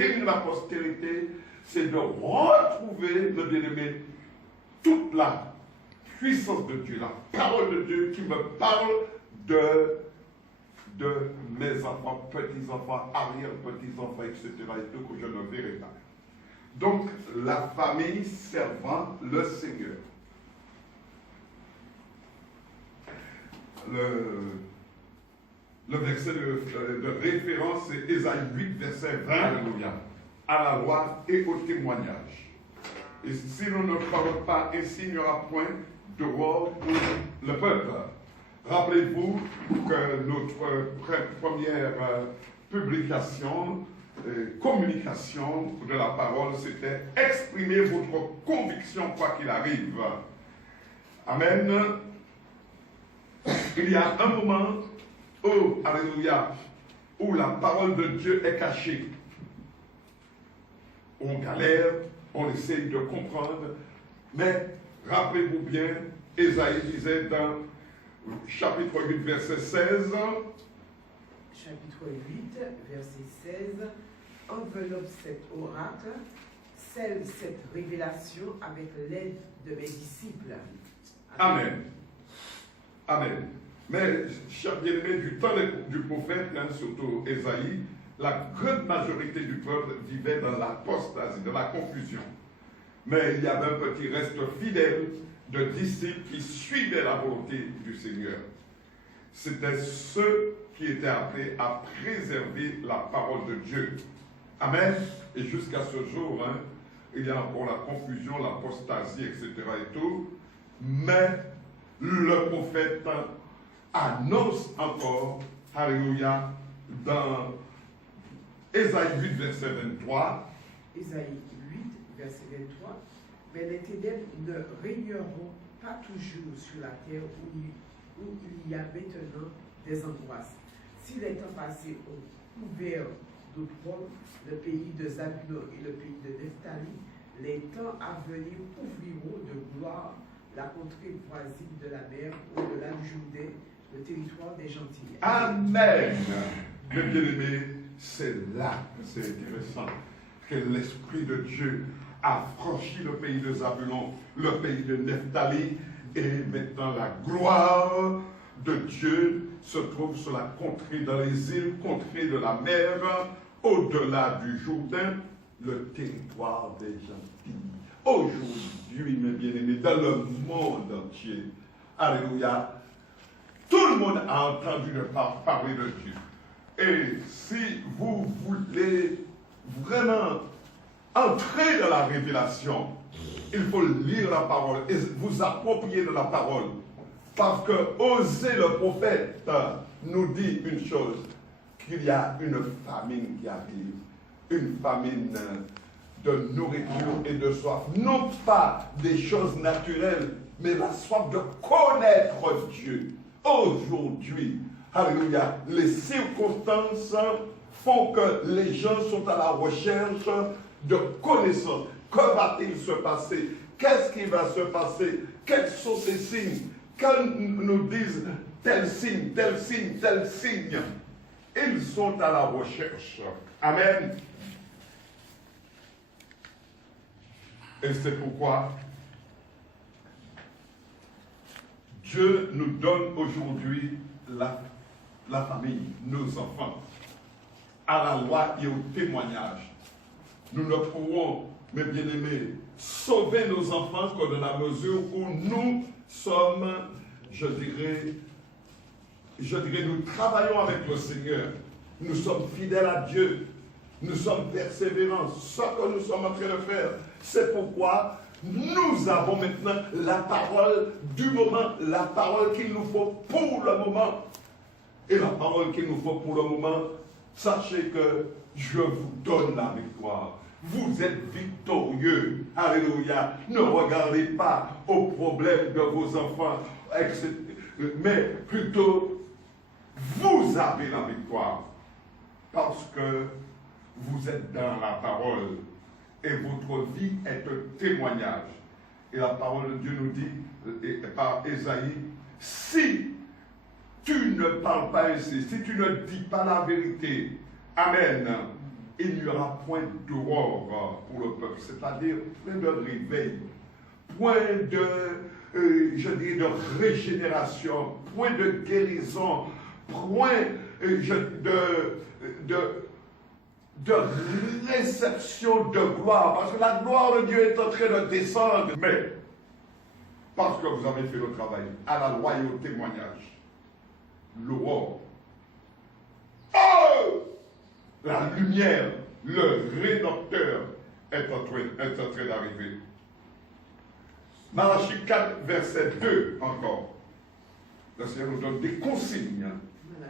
bénir la postérité, c'est de retrouver, le bien-aimé, toute la puissance de Dieu, la parole de Dieu qui me parle de mes enfants, petits-enfants, arrière-petits-enfants, etc., et tout, que je ne verrai pas. Donc, la famille servant le Seigneur. Le verset de référence, c'est Ésaïe 8, verset 20, alléluia, à la loi et au témoignage. Et si l'on ne parle pas, ainsi il n'y aura point d'aurore pour le peuple. Rappelez-vous que notre première publication, communication de la parole, c'était exprimer votre conviction quoi qu'il arrive. Amen. Il y a un moment où, alléluia, où la parole de Dieu est cachée. On galère, on essaie de comprendre, mais rappelez-vous bien, Ésaïe disait dans chapitre 8, verset 16. Chapitre 8, verset 16. Enveloppe cet oracle, scelle cette révélation avec l'aide de mes disciples. Amen. Amen. Mais, chers bien-aimés, du temps du prophète, surtout Ésaïe, la grande majorité du peuple vivait dans l'apostasie, dans la confusion. Mais il y avait un petit reste fidèle de disciples qui suivaient la volonté du Seigneur. C'était ceux qui étaient appelés à préserver la parole de Dieu. Amen. Et jusqu'à ce jour, il y a encore la confusion, l'apostasie, etc. et tout. Mais le prophète annonce encore, alléluia, dans Ésaïe 8, verset 23. Ésaïe 8, verset 23. Mais les ténèbres ne régneront pas toujours sur la terre où il y a maintenant des angoisses. Si les temps passés ont couvert d'opprobre le pays de Zabulon et le pays de Nephtali, les temps à venir ouvriront de gloire la contrée voisine de la mer, au-delà du Jourdain, le territoire des gentils. Amen. Mes bien-aimés, c'est là que c'est intéressant que l'Esprit de Dieu a franchi le pays de Zabulon, le pays de Nephtali, et maintenant la gloire de Dieu se trouve sur la contrée, dans les îles, contrée de la mer, au-delà du Jourdain, le territoire des gentils. Aujourd'hui, mes bien-aimés, dans le monde entier, alléluia, tout le monde a entendu parler de Dieu. Et si vous voulez vraiment entrer dans la révélation, il faut lire la parole et vous approprier de la parole. Parce que Osée le prophète nous dit une chose, qu'il y a une famine qui arrive, une famine de nourriture et de soif. Non pas des choses naturelles, mais la soif de connaître Dieu. Aujourd'hui, alléluia, les circonstances font que les gens sont à la recherche de connaissances. Que va-t-il se passer? Qu'est-ce qui va se passer? Quels sont ces signes? Quand nous disent tel signe, tel signe, tel signe, ils sont à la recherche. Amen. Et c'est pourquoi Dieu nous donne aujourd'hui la famille, nos enfants, à la loi et au témoignage. Nous ne pourrons, mes bien-aimés, sauver nos enfants que dans la mesure où nous sommes, je dirais, nous travaillons avec le Seigneur. Nous sommes fidèles à Dieu. Nous sommes persévérants. Ce que nous sommes en train de faire, c'est pourquoi nous avons maintenant la parole du moment, la parole qu'il nous faut pour le moment. Et la parole qu'il nous faut pour le moment, sachez que je vous donne la victoire. Vous êtes victorieux. Alléluia. Ne regardez pas aux problèmes de vos enfants, etc. Mais plutôt, vous avez la victoire. Parce que vous êtes dans la parole. Et votre vie est un témoignage. Et la parole de Dieu nous dit, par Ésaïe, si tu ne parles pas ainsi, si tu ne dis pas la vérité, amen, il n'y aura point d'aurore pour le peuple, c'est-à-dire point de réveil, point de, je dirais, de régénération, point de guérison, point de réception de gloire, parce que la gloire de Dieu est en train de descendre, mais parce que vous avez fait le travail à la loi et au témoignage, l'aurore. Oh! La lumière, le Rédempteur est en train d'arriver. Malachie 4, verset 2 encore. Le Seigneur nous donne des consignes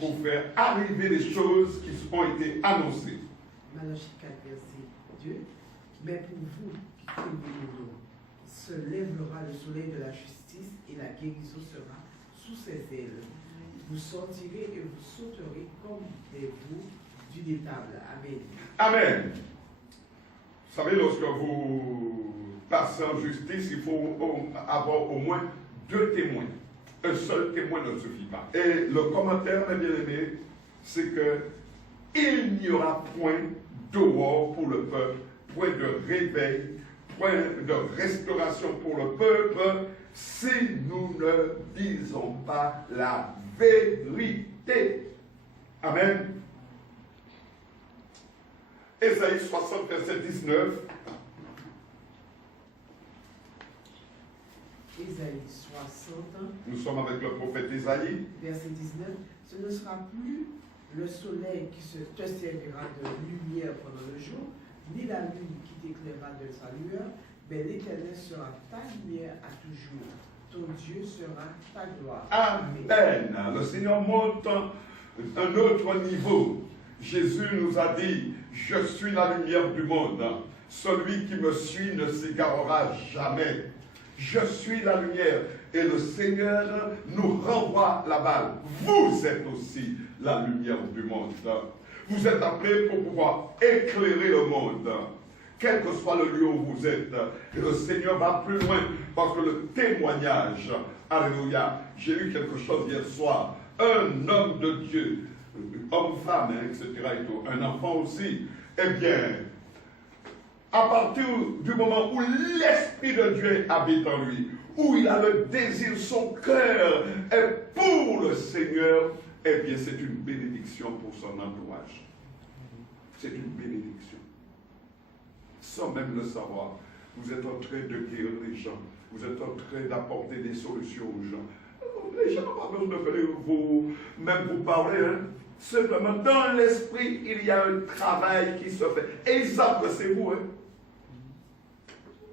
pour faire arriver les choses qui ont été annoncées. Malachie 4, verset 2. Mais pour vous qui craignez le nom, se lèvera le soleil de la justice et la guérison sera sous ses ailes. Vous sortirez et vous sauterez comme des veaux d'une étable. Amen. Amen. Vous savez, lorsque vous passez en justice, il faut avoir au moins 2 témoins. Un seul témoin ne suffit pas. Et le commentaire, mes bien-aimés, c'est que il n'y aura point d'aurore pour le peuple, point de réveil, point de restauration pour le peuple, si nous ne disons pas la vérité. Amen. Ésaïe 60, verset 19. Ésaïe 60. Nous sommes avec le prophète Ésaïe. Verset 19. Ce ne sera plus le soleil qui te servira de lumière pendant le jour, ni la lune qui t'éclairera de sa lueur, mais l'Éternel sera ta lumière à toujours. Ton Dieu sera ta gloire. Amen. Le Seigneur monte un autre niveau. Jésus nous a dit, je suis la lumière du monde. Celui qui me suit ne s'égarera jamais. Je suis la lumière. Et le Seigneur nous renvoie la balle. Vous êtes aussi la lumière du monde. Vous êtes appelés pour pouvoir éclairer le monde, quel que soit le lieu où vous êtes. Et le Seigneur va plus loin, parce que le témoignage, alléluia, j'ai lu quelque chose hier soir, un homme de Dieu, homme, femme, etc., et tout, un enfant aussi, eh bien, à partir du moment où l'Esprit de Dieu habite en lui, où il a le désir, son cœur est pour le Seigneur, eh bien, c'est une bénédiction pour son entourage. C'est une bénédiction. Sans même le savoir, vous êtes en train de guérir les gens. Vous êtes en train d'apporter des solutions aux gens. Les gens n'ont pas besoin de venir même vous parler. Hein. Simplement, dans l'esprit, il y a un travail qui se fait. Et ils savent que c'est vous. Hein.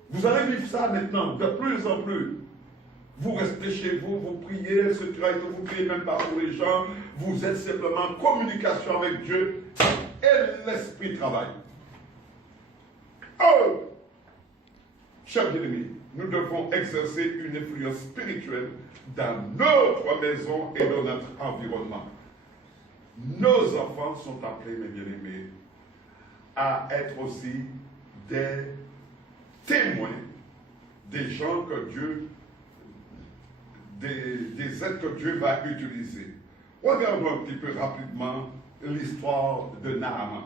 Vous allez vivre ça maintenant, de plus en plus. Vous restez chez vous, vous priez, etc. Vous ne priez même pas pour les gens. Vous êtes simplement en communication avec Dieu. Et l'esprit travaille. Oh! Chers bien-aimés, nous devons exercer une influence spirituelle dans notre maison et dans notre environnement. Nos enfants sont appelés, mes bien-aimés, à être aussi des témoins, des gens que Dieu, des êtres que Dieu va utiliser. Regardons un petit peu rapidement l'histoire de Naaman.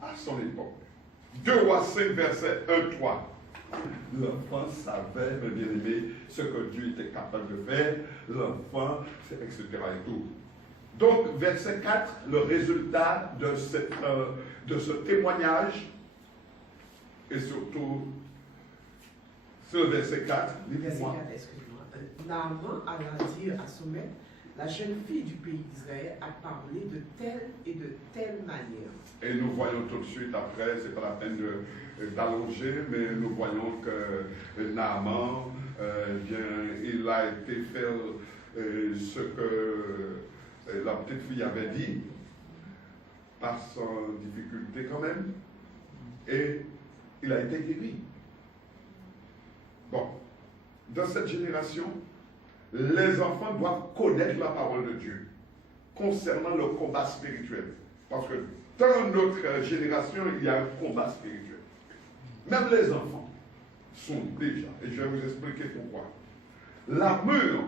À son époque, 2 Rois 5, verset 1-3. L'enfant savait, mes bien-aimés, ce que Dieu était capable de faire. L'enfant, etc. et tout. Donc, verset 4, le résultat de ce témoignage, et surtout, c'est le verset 4, Verset 4, excusez-moi. Naaman alla dire à son maître, la jeune fille du pays d'Israël a parlé de telle et de telle manière. Et nous voyons tout de suite après, c'est pas la peine d'allonger, mais nous voyons que Naaman, bien, il a été faire ce que la petite fille avait dit, par son difficulté quand même, et il a été guéri. Bon, dans cette génération, les enfants doivent connaître la parole de Dieu concernant le combat spirituel. Parce que dans notre génération, il y a un combat spirituel. Même les enfants sont déjà, et je vais vous expliquer pourquoi. L'armure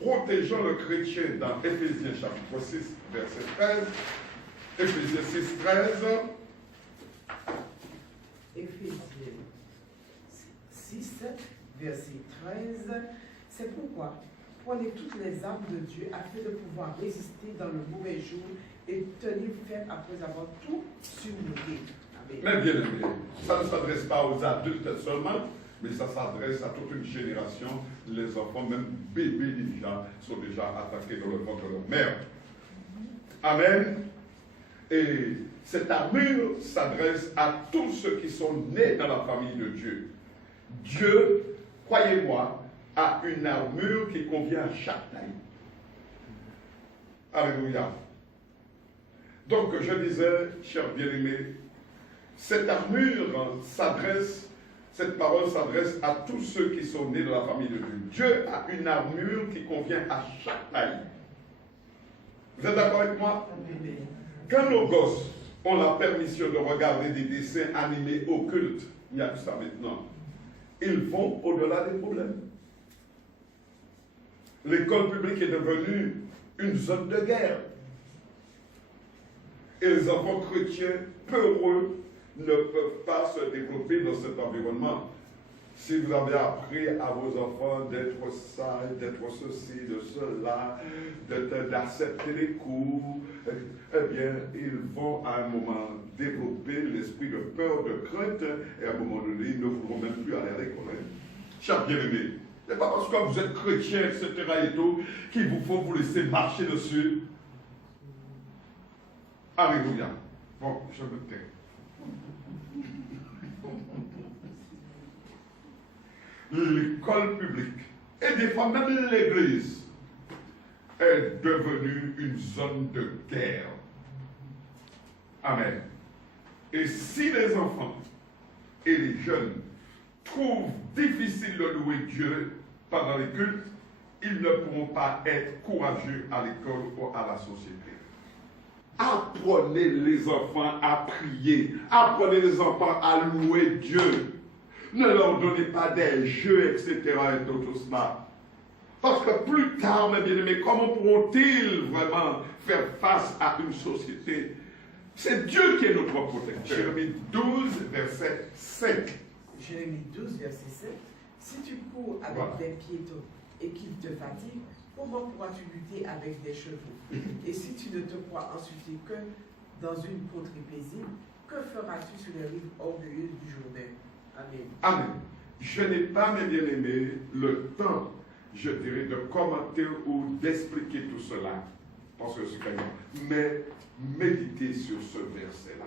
protégeant le chrétien dans Éphésiens chapitre 6, verset 13, Éphésiens 6, 13. Éphésiens 6, verset 13. C'est pourquoi prenez toutes les armes de Dieu afin de pouvoir résister dans le mauvais jour et tenir ferme après avoir tout surmonté. Amen. Mais bien aimé, ça ne s'adresse pas aux adultes seulement, mais ça s'adresse à toute une génération. Les enfants, même bébés déjà, sont déjà attaqués dans le ventre de leur mère. Amen. Et cette armure s'adresse à tous ceux qui sont nés dans la famille de Dieu. Dieu, croyez-moi, a une armure qui convient à chaque taille. Alléluia. Donc, je disais, chers bien-aimés, cette armure s'adresse, cette parole s'adresse à tous ceux qui sont nés de la famille de Dieu. Dieu a une armure qui convient à chaque taille. Vous êtes d'accord avec moi? Quand nos gosses ont la permission de regarder des dessins animés occultes, il y a que ça maintenant, ils vont au-delà des problèmes. L'école publique est devenue une zone de guerre. Et les enfants chrétiens peureux ne peuvent pas se développer dans cet environnement. Si vous avez appris à vos enfants d'être sages, d'être ceci, de cela, d'accepter les coups, eh bien, ils vont à un moment développer l'esprit de peur, de crainte, et à un moment donné, ils ne voudront même plus aller à l'école. Chers bien-aimés, ce n'est pas parce que vous êtes chrétien, etc. et tout, qu'il vous faut vous laisser marcher dessus. Alléluia. Bon, je me tais. L'école publique, et des fois même l'église, est devenue une zone de guerre. Amen. Et si les enfants et les jeunes trouvent difficile de louer Dieu pendant les cultes, ils ne pourront pas être courageux à l'école ou à la société. Apprenez les enfants à prier. Apprenez les enfants à louer Dieu. Ne leur donnez pas des jeux, etc. et tout cela. Parce que plus tard, mes bien-aimés, comment pourront-ils vraiment faire face à une société? C'est Dieu qui est notre protecteur. Jérémie 12, verset 5. Jérémie 12, verset 7. Si tu cours avec des piétons et qu'ils te fatiguent, comment pourras-tu lutter avec des chevaux? Et si tu ne te crois ensuite que dans une contrée paisible, que feras-tu sur les rives orgueilleuses du Jourdain? Amen. Amen. Je n'ai pas, mes bien-aimés, le temps, je dirais, de commenter ou d'expliquer tout cela, parce que c'est caillou. Mais méditez sur ce verset-là.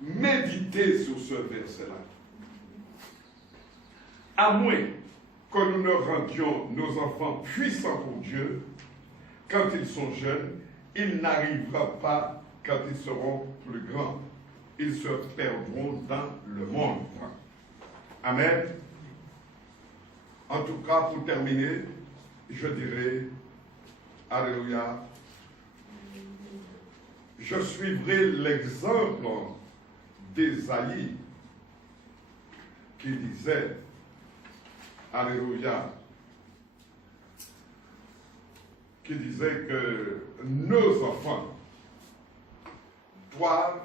Méditez sur ce verset-là. À moins que nous ne rendions nos enfants puissants pour Dieu, quand ils sont jeunes, il n'arrivera pas quand ils seront plus grands. Ils se perdront dans le monde. Amen. En tout cas, pour terminer, je dirais, alléluia, je suivrai l'exemple d'Ésaïe qui disait, alléluia, qui disait que nos enfants doivent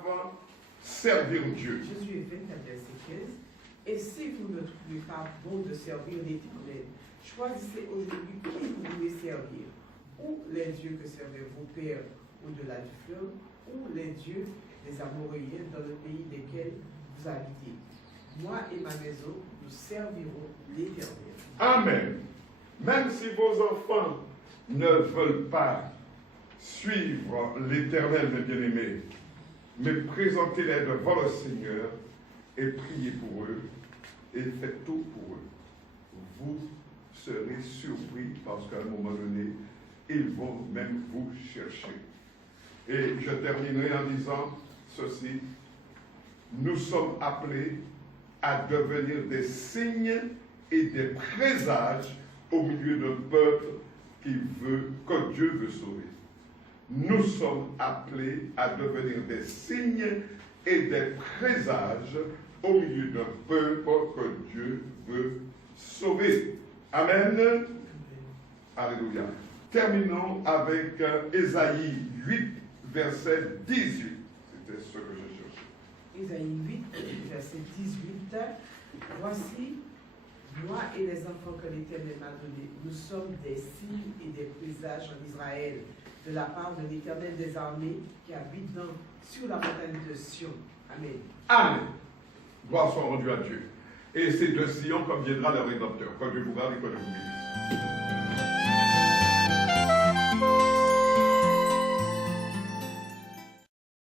servir Dieu. Jésus est 24, verset 15. Et si vous ne trouvez pas bon de servir l'Éternel, choisissez aujourd'hui qui vous voulez servir. Ou les dieux que servaient vos pères au-delà du fleuve, ou les dieux des Amoréens dans le pays desquels vous habitez. Moi et ma maison, nous servirons l'Éternel. Amen. Même si vos enfants ne veulent pas suivre l'Éternel, mes bien-aimés, mais présentez-les devant le Seigneur et priez pour eux et faites tout pour eux. Vous serez surpris parce qu'à un moment donné, ils vont même vous chercher. Et je terminerai en disant ceci. Nous sommes appelés à devenir des signes et des présages au milieu d'un peuple que Dieu veut sauver. Nous sommes appelés à devenir des signes et des présages au milieu d'un peuple que Dieu veut sauver. Amen. Alléluia. Terminons avec Ésaïe 8, verset 18. C'était ce que j'ai cherché. Isaïe 8, verset 18. Voici, moi et les enfants que l'Éternel m'a donnés, nous sommes des signes et des présages en Israël, de la part de l'Éternel des armées qui habite sur la montagne de Sion. Amen. Amen. Gloire soit rendue à Dieu. Et c'est de Sion comme viendra le Rédempteur. Quand Dieu vous garde et que Dieu vous bénisse.